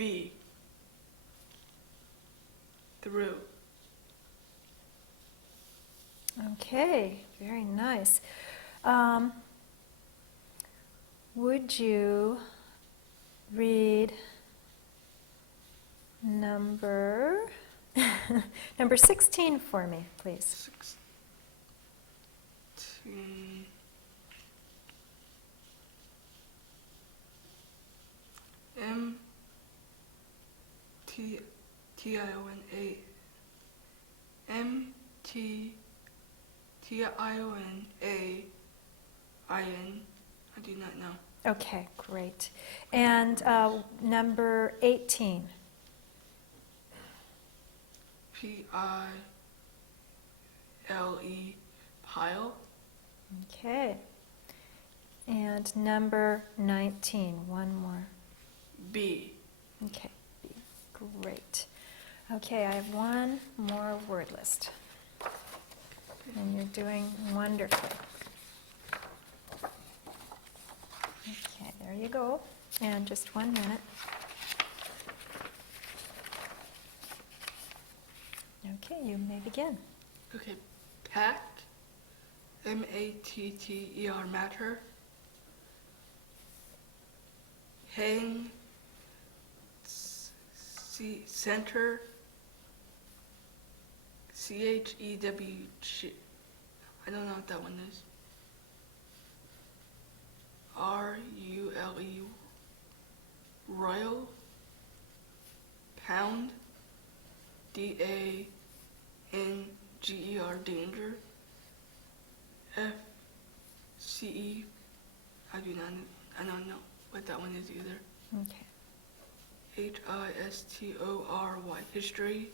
B. Through. Okay, very nice. Would you read number 16 for me, please? 16. M-T-I-O-N-A. M-T-I-O-N-A-I-N. I do not know. Okay, great. And number 18. P-I-L-E. Pile. Okay. And number 19, one more. B. Okay, B. Great. Okay, I have one more word list. And you're doing wonderfully. Okay, there you go. And just 1 minute. Okay, you may begin. Okay. Pat. M-A-T-T-E-R. Matter. Hang. Center. C-H-E-W. I don't know what that one is. R-U-L-E. Royal. Pound. D-A-N-G-E-R. Danger. F-C-E. I don't know what that one is either. Okay. H-I-S-T-O-R-Y. History.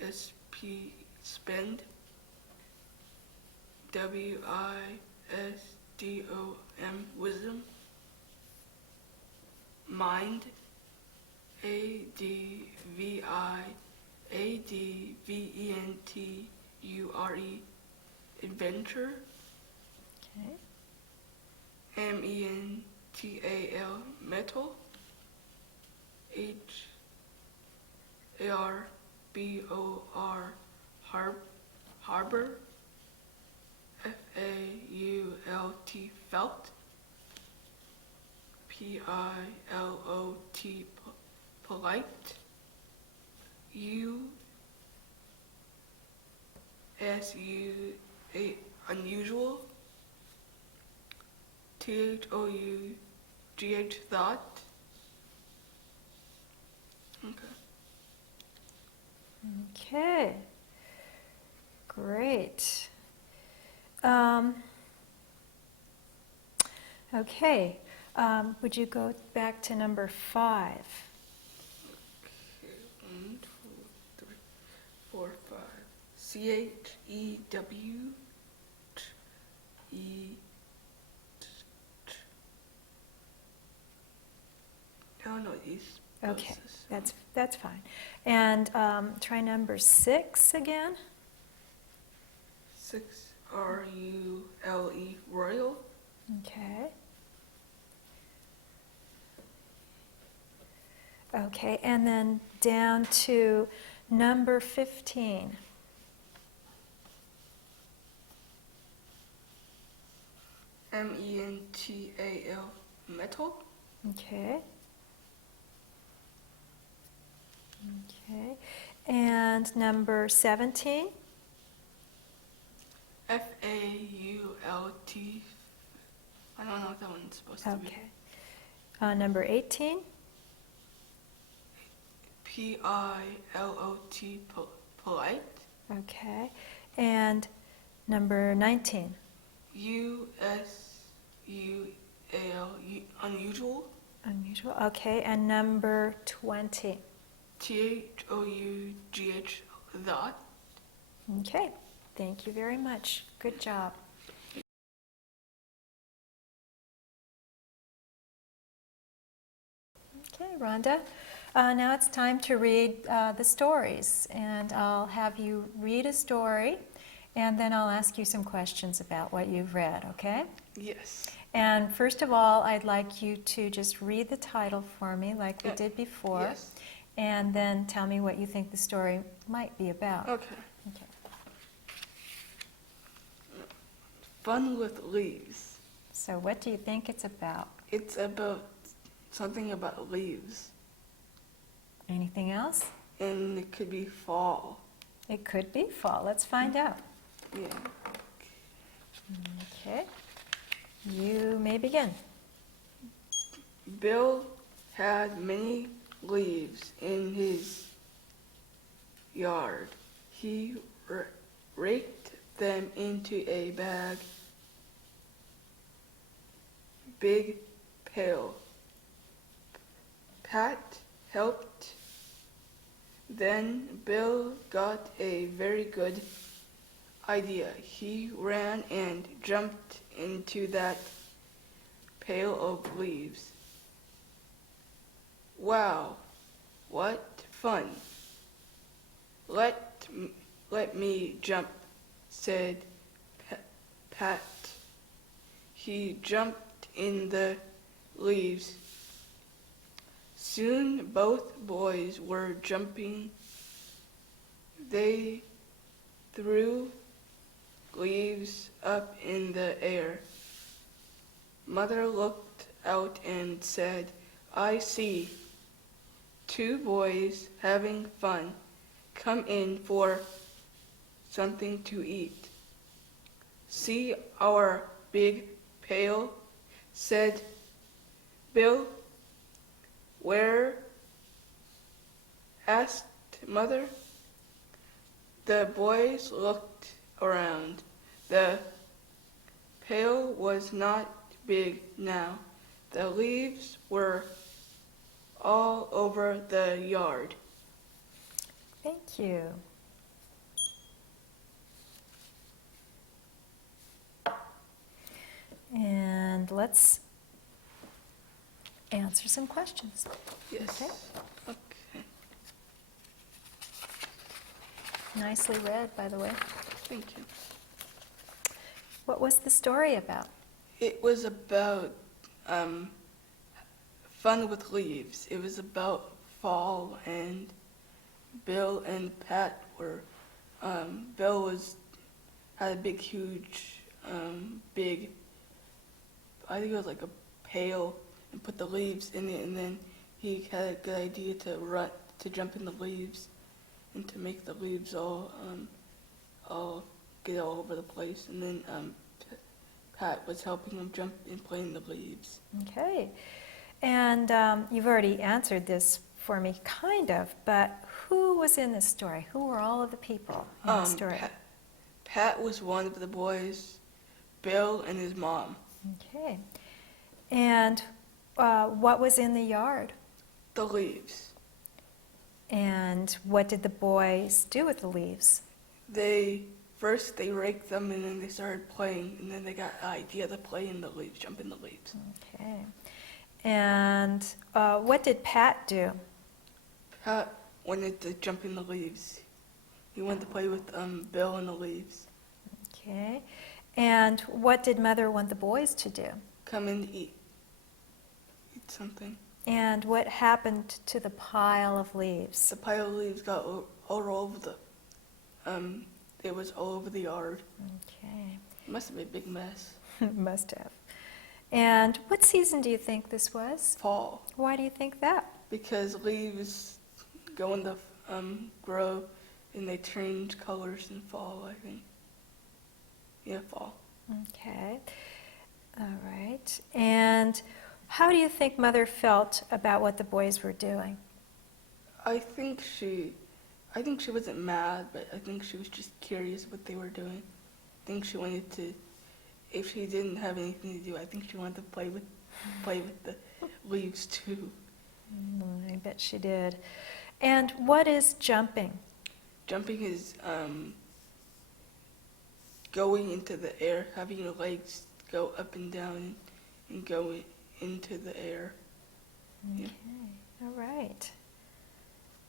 S-P. Spend. W-I-S-D-O-M. Wisdom. Mind. A-D-V-I-A-D-V-E-N-T-U-R-E. Adventure. Okay. M-E-N-T-A-L. Metal. H-A-R-B-O-R. Harbor. F-A-U-L-T. Felt. P-I-L-O-T. Polite. U-S-U-A. Unusual. T-H-O-U-G-H. Thought. Okay. Okay. Great. Okay. Would you go back to number 5? Okay. 1, 2, 3, 4, 5. C-H-E-W-E. I don't know these. Okay, that's fine. And try number 6 again. 6. R-U-L-E. Royal. Okay. Okay, and then down to number 15. M-E-N-T-A-L. Metal. Okay. Okay. And number 17. F-A-U-L-T. I don't know what that one's supposed to be. Okay. Number 18. P-I-L-O-T. Polite. Okay. And number 19. U-S-U-A-L. Unusual. Unusual. Okay. And number 20. T-H-O-U-G-H. Thought. Okay. Thank you very much. Good job. Okay, Rhonda. Now it's time to read the stories, and I'll have you read a story, and then I'll ask you some questions about what you've read, okay? Yes. And first of all, I'd like you to just read the title for me like we did before. Yes. And then tell me what you think the story might be about. Okay. Okay. Fun with leaves. So what do you think it's about? It's about something about leaves. Anything else? And it could be fall. It could be fall. Let's find out. Yeah. Okay. You may begin. Bill had many leaves in his yard. He raked them into a big pail. Pat helped. Then Bill got a very good idea. He ran and jumped into that pail of leaves. Wow, what fun. Let me jump, said Pat. He jumped in the leaves. Soon both boys were jumping. They threw leaves up in the air. Mother looked out and said, I see 2 boys having fun. Come in for something to eat. See our big pail, said Bill. Where? Asked Mother. The boys looked around. The pail was not big now. The leaves were all over the yard. Thank you. And let's answer some questions. Yes. Okay. Okay. Nicely read, by the way. Thank you. What was the story about? It was about fun with leaves. It was about fall, and Bill and Pat were. Bill had a big, huge, big. I think it was like a pail, and put the leaves in it, and then he had a good idea to jump in the leaves, and to make the leaves all get all over the place, and then Pat was helping him jump and play in the leaves. Okay. And you've already answered this for me, kind of, but who was in this story? Who were all of the people in the story? Pat was one of the boys, Bill and his mom. Okay. And what was in the yard? The leaves. And what did the boys do with the leaves? First they raked them, and then they started playing, and then they got an idea to play in the leaves, jump in the leaves. Okay. And what did Pat do? Pat wanted to jump in the leaves. He wanted to play with Bill in the leaves. Okay. And what did Mother want the boys to do? Come in to eat something. And what happened to the pile of leaves? The pile of leaves got all over it was all over the yard. Okay. It must have been a big mess. Must have. And what season do you think this was? Fall. Why do you think that? Because leaves go in the grow, and they change colors in fall, I think. Yeah, fall. Okay. All right. And how do you think Mother felt about what the boys were doing? I think she wasn't mad, but I think she was just curious what they were doing. I think she wanted to, if she didn't have anything to do, I think she wanted to play with the leaves too. I bet she did. And what is jumping? Jumping is going into the air, having your legs go up and down and go into the air. Okay. Yeah. All right.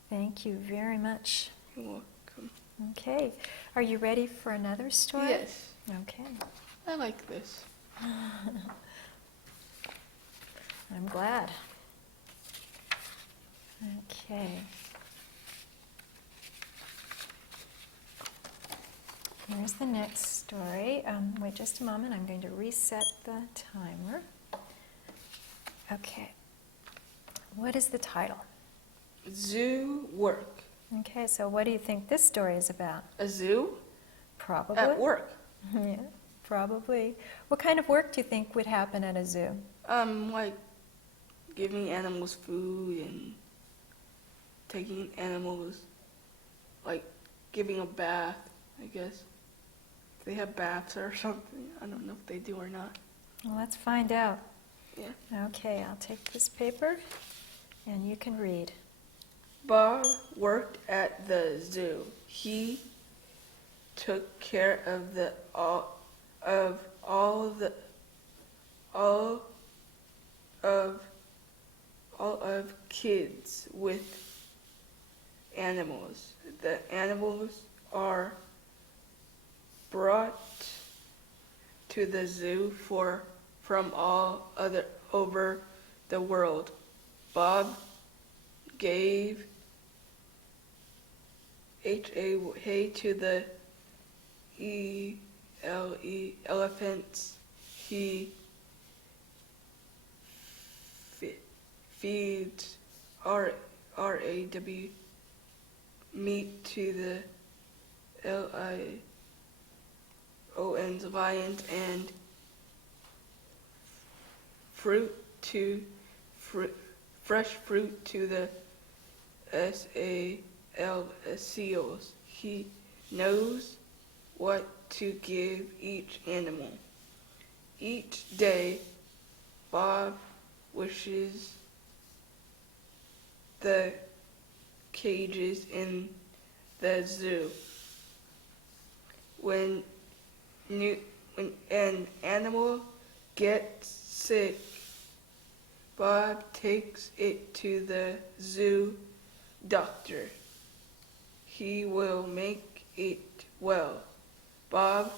Thank you very much. You're welcome. Okay. Are you ready for another story? Yes. Okay. I like this. I'm glad. Okay. Here's the next story. Wait just a moment. I'm going to reset the timer. Okay. What is the title? Zoo work. Okay, so what do you think this story is about? A zoo Probably. at work. Yeah, probably. What kind of work do you think would happen at a zoo? Like giving animals food and taking animals, like giving a bath, I guess. They have baths or something. I don't know if they do or not. Well, let's find out. Yeah. Okay, I'll take this paper and you can read. Bob worked at the zoo. He took care of all of kids with animals. The animals are brought to the zoo from all over the world. Bob gave hay to the elephants. He feeds raw meat to the lions and fresh fruit to the seals. He knows what to give each animal. Each day, Bob washes the cages in the zoo. When an animal gets sick, Bob takes it to the zoo doctor. He will make it well. Bob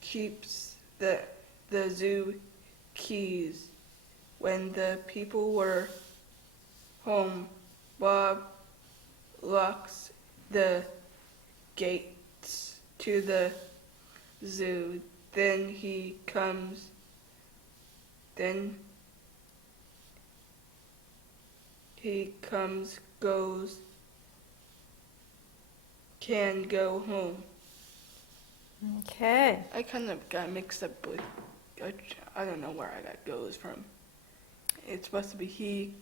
keeps the zoo keys. When the people were home, Bob locks the gates to the zoo. Then he can go home. Okay. I kind of got mixed up with, I don't know where I got goes from. It's supposed to be he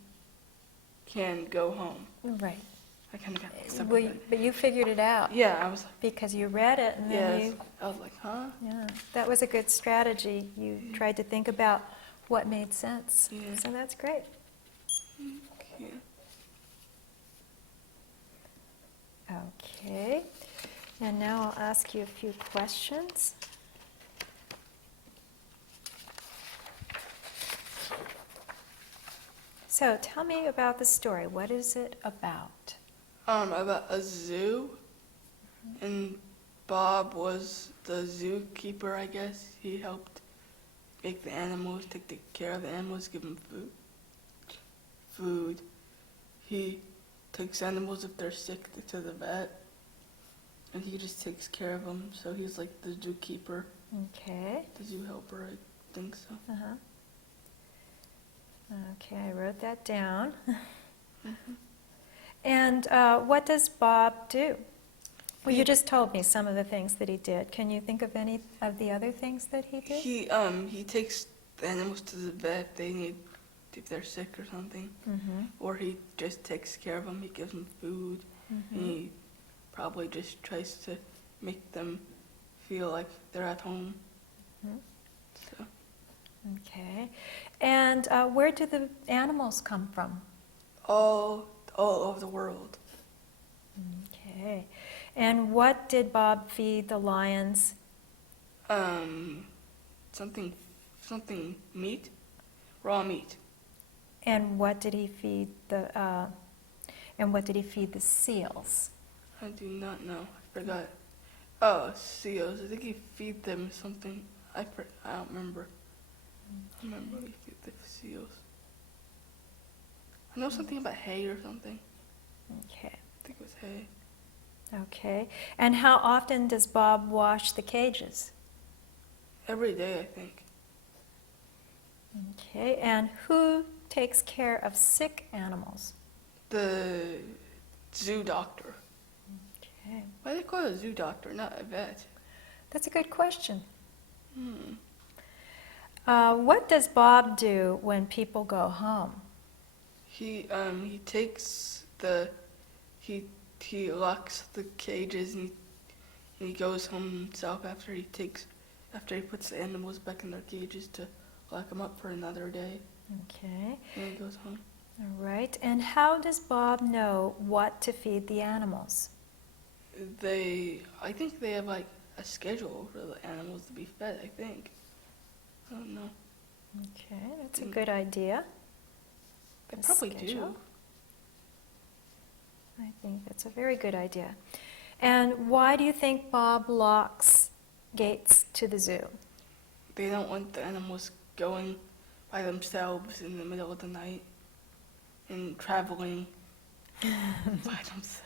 can go home. Right. I kind of got mixed up Well, with it. but you figured it out. Yeah, I was Because you read it and then yes. I was like, huh? yeah, that was a good strategy. You tried to think about what made sense. Yeah. So that's great. Okay. Okay. And now I'll ask you a few questions. So tell me about the story. What is it about? About a zoo, and Bob was the zookeeper, I guess. He helped make the animals, take care of the animals, give them food. He takes animals if they're sick to the vet, and he just takes care of them. So he's like the zookeeper, Okay. the zoo helper, I think so. Uh-huh. Okay, I wrote that down. Mm-hmm. And what does Bob do? Well, you just told me some of the things that he did. Can you think of any of the other things that he did? He takes the animals to the vet if they're sick or something. Mm-hmm. Or he just takes care of them, he gives them food, Mm-hmm. and he probably just tries to make them feel like they're at home. Mhm. So, Okay. And where do the animals come from? all over the world. Okay. And what did Bob feed the lions? Something meat, raw meat. And what did he feed the seals? I do not know, I forgot. Oh, seals, I think he feed them something, I don't remember. I remember he feed the seals. I know something about hay or something. Okay. I think it was hay. Okay. And how often does Bob wash the cages? Every day, I think. Okay. And who takes care of sick animals? The zoo doctor. Okay. Why do they call it a zoo doctor, not a vet? That's a good question. Hmm. What does Bob do when people go home? He takes the he locks the cages and he goes home himself after he puts the animals back in their cages to lock them up for another day. Okay. And he goes home. All right. And how does Bob know what to feed the animals? I think they have like a schedule for the animals to be fed, I think. I don't know. Okay, that's a good idea. They A probably schedule. do. I think that's a very good idea. And why do you think Bob locks gates to the zoo? They don't want the animals going by themselves in the middle of the night and traveling by themselves.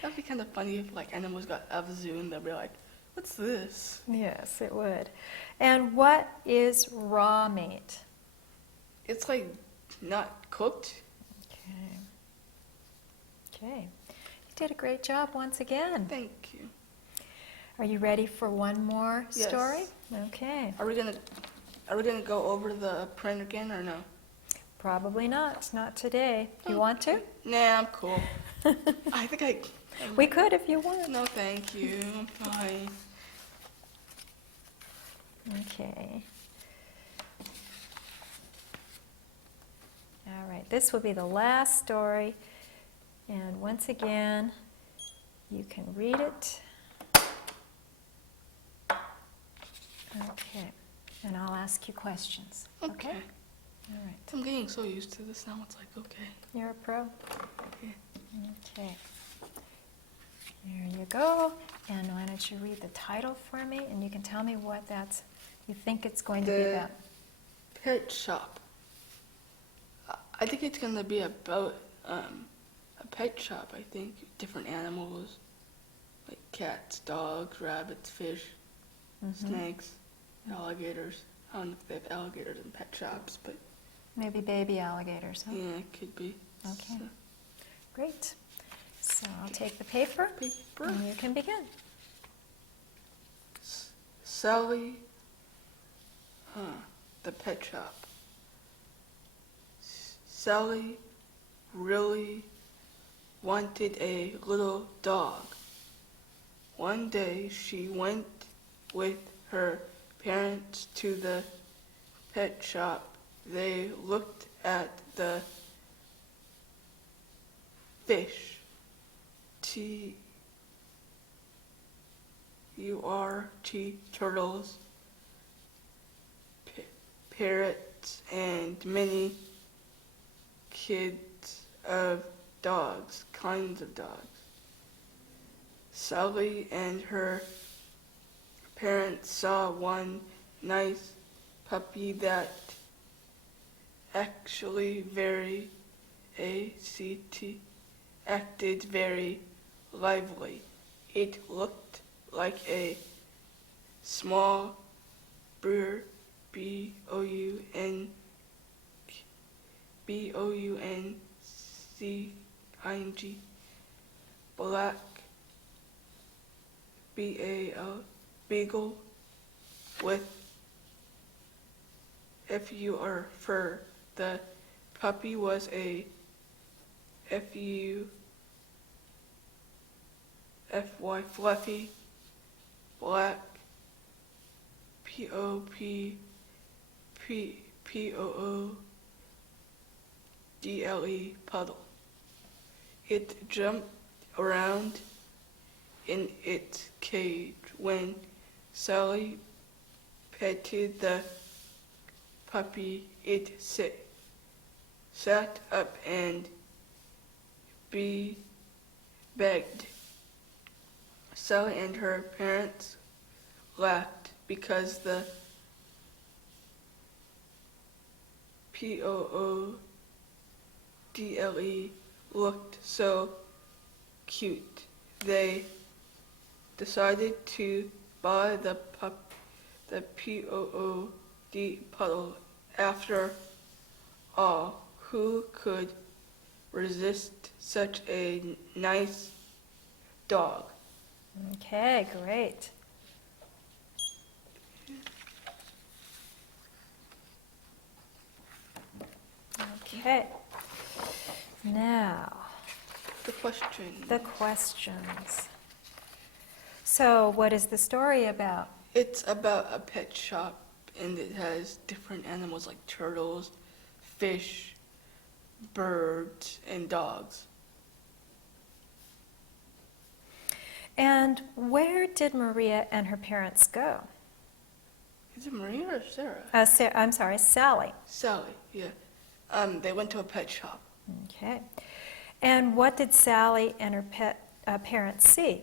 That'd be kind of funny if like animals got out of the zoo and they'd be like, "What's this?" Yes, it would. And what is raw meat? It's like not cooked. Okay. Okay. You did a great job once again. Thank you. Are you ready for one more Yes. story? Okay. Are we gonna go over the print again or no? Probably not. Not today. You want to? Nah, I'm cool. I think I. We could if you want. No, thank you. I'm fine. Okay. All right, this will be the last story. And once again, you can read it. Okay. And I'll ask you questions. Okay. All right. I'm getting so used to this now. It's like, okay. You're a pro? Yeah. Okay. Here you go. And why don't you read the title for me, and you can tell me what you think it's going to be The about. Pet shop. I think it's gonna be about a pet shop. I think different animals, like cats, dogs, rabbits, fish, snakes, alligators. I don't know if they have alligators in pet shops, but Maybe baby alligators, huh? yeah, it could be. Okay. Great. So I'll take the paper, Paper. and you can begin. Sally, the pet shop. Sally really wanted a little dog. One day she went with her parents to the pet shop. They looked at the fish, turtles, parrots, and many kinds of dogs. Sally and her parents saw one nice puppy that acted very lively. It looked like a small B-O-U-N-C-I-N-G, black beagle with F-U-R fur. The puppy was a F-Y fluffy, black P-O-O-D-L-E puddle. It jumped around in its cage when Sally petted the puppy. It sat up and begged. Sally and her parents laughed because the DLE looked so cute. They decided to buy the POOD puddle. After all, who could resist such a nice dog? Okay, great. Okay. Now, The question. the questions. So, what is the story about? It's about a pet shop, and it has different animals like turtles, fish, birds, and dogs. And where did Maria and her parents go? Is it Maria or Sarah? I'm sorry, Sally. Sally, yeah. They went to a pet shop. Okay. And what did Sally and her parents see?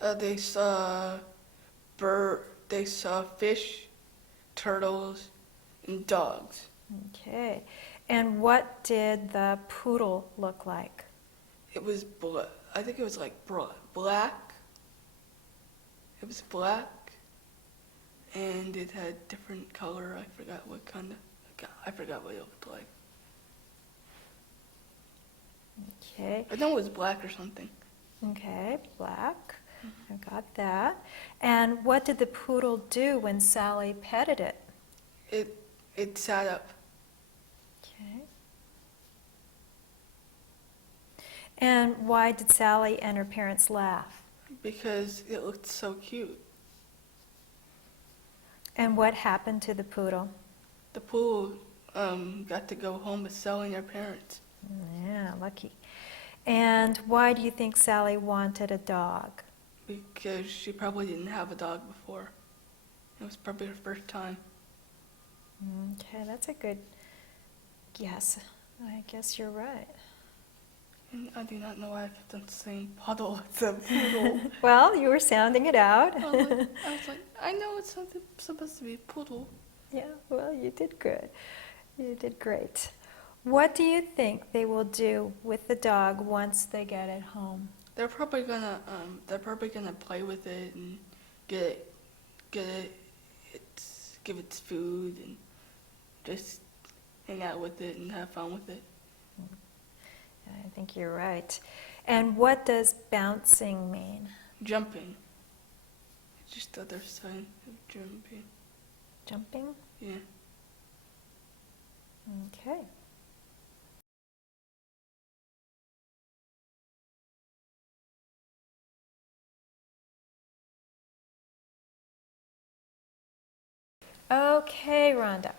They saw fish, turtles, and dogs. Okay. And what did the poodle look like? It was I think it was like black. It was black, and it had different color. I forgot what it looked like. Okay. I know it was black or something. Okay, black. I got that. And what did the poodle do when Sally petted it? It sat up Okay. And why did Sally and her parents laugh? because it looked so cute. And what happened to the poodle? The poodle got to go home with Sally and her parents. Yeah, lucky. And why do you think Sally wanted a dog? Because she probably didn't have a dog before. It was probably her first time. Okay, that's a good guess. I guess you're right. And I do not know why I kept on saying puddle. It's a poodle. Well, you were sounding it out. I was like, I know it's something supposed to be a poodle. Yeah, well, you did good. You did great. What do you think they will do with the dog once they get it home? They're probably gonna play with it and give its food and just hang out with it and have fun with it. I think you're right. And what does bouncing mean? Jumping. It's just the other side of jumping. Jumping? Yeah. Okay. Okay, Rhonda.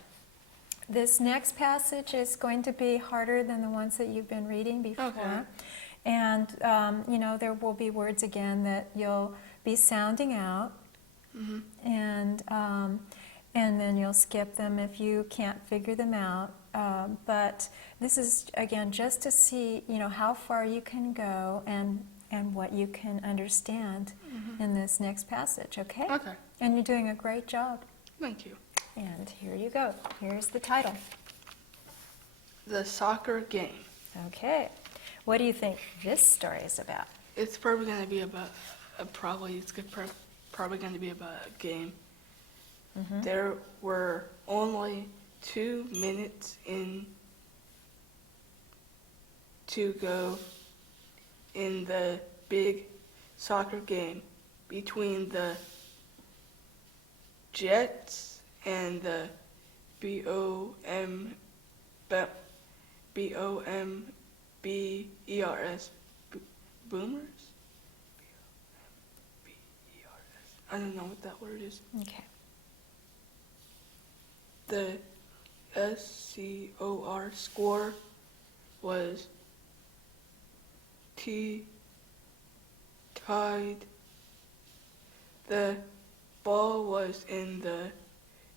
This next passage is going to be harder than the ones that you've been reading before. Okay. And, there will be words again that you'll be sounding out. Mm-hmm. And then you'll skip them if you can't figure them out. But this is, again, just to see, how far you can go and what you can understand in this next passage, okay? Okay. And you're doing a great job. Thank you. And here you go. Here's the title. The soccer game. Okay. What do you think this story is about? It's probably going to be about probably going to be about a game. Mm-hmm. There were only 2 minutes to go in the big soccer game between the Jets and the BOMBERS, Boomers? I don't know what that word is. Okay. The SCOR score was tied. The ball was in the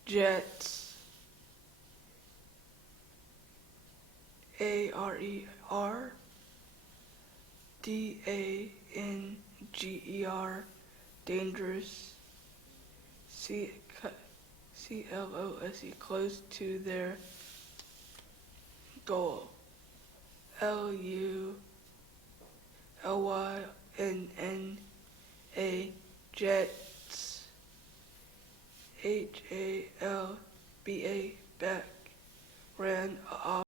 Jets' ARER DANGER dangerous CLOSE close to their goal. L-U-L-Y-N-N-A, Jets, H-A-L-B-A, back, ran off.